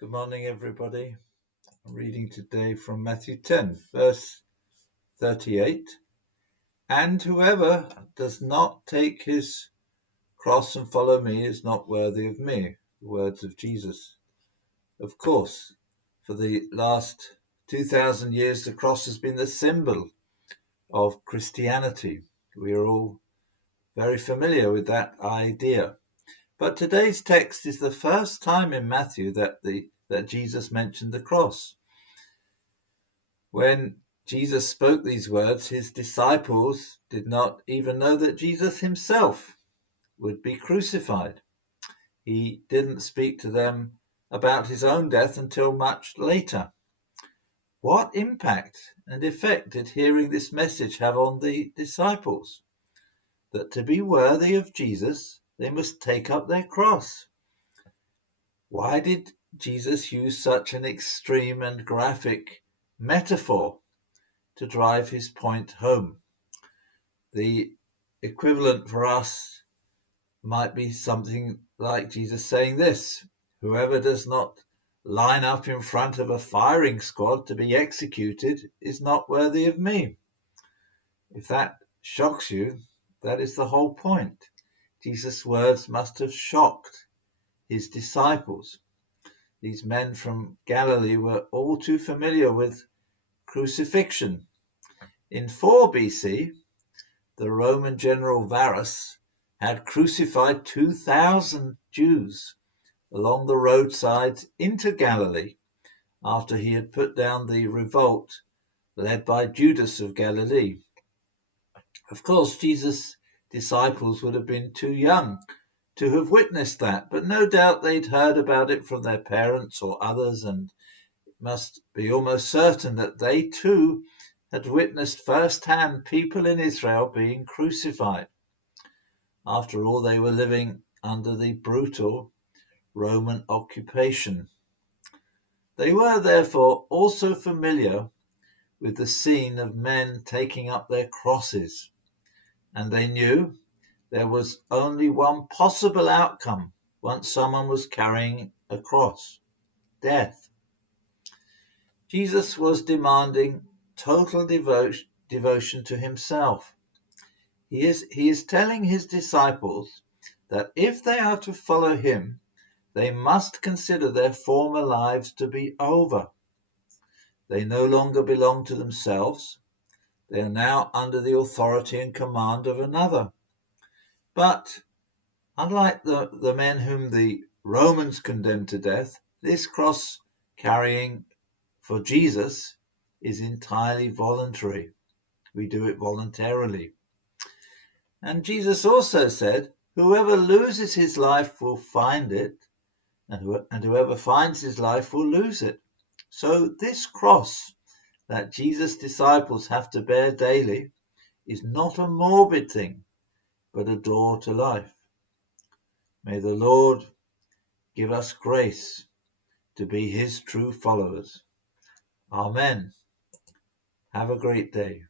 Good morning, everybody. I'm reading today from Matthew 10, verse 38. And whoever does not take his cross and follow me is not worthy of me. The words of Jesus. Of course, for the last 2,000 years, the cross has been the symbol of Christianity. We are all very familiar with that idea. But today's text is the first time in Matthew that Jesus mentioned the cross. When Jesus spoke these words, his disciples did not even know that Jesus himself would be crucified. He didn't speak to them about his own death until much later. What impact and effect did hearing this message have on the disciples? That to be worthy of Jesus, they must take up their cross. Why did Jesus use such an extreme and graphic metaphor to drive his point home? The equivalent for us might be something like Jesus saying this: whoever does not line up in front of a firing squad to be executed is not worthy of me. If that shocks you, that is the whole point. Jesus' words must have shocked his disciples. These men from Galilee were all too familiar with crucifixion. In 4 BC, the Roman general Varus had crucified 2,000 Jews along the roadsides into Galilee after he had put down the revolt led by Judas of Galilee. Of course, Jesus' disciples would have been too young to have witnessed that, but no doubt they'd heard about it from their parents or others, and it must be almost certain that they too had witnessed firsthand people in Israel being crucified. After all, they were living under the brutal Roman occupation. They were therefore also familiar with the scene of men taking up their crosses, and they knew there was only one possible outcome once someone was carrying a cross: death. Jesus was demanding total devotion to himself. He is telling his disciples that if they are to follow him, they must consider their former lives to be over. They no longer belong to themselves. They are now under the authority and command of another. But unlike the men whom the Romans condemned to death, this cross carrying for Jesus is entirely voluntary. We do it voluntarily. And Jesus also said, whoever loses his life will find it, and whoever finds his life will lose it. So this cross that Jesus' disciples have to bear daily is not a morbid thing, but a door to life. May the Lord give us grace to be his true followers. Amen. Have a great day.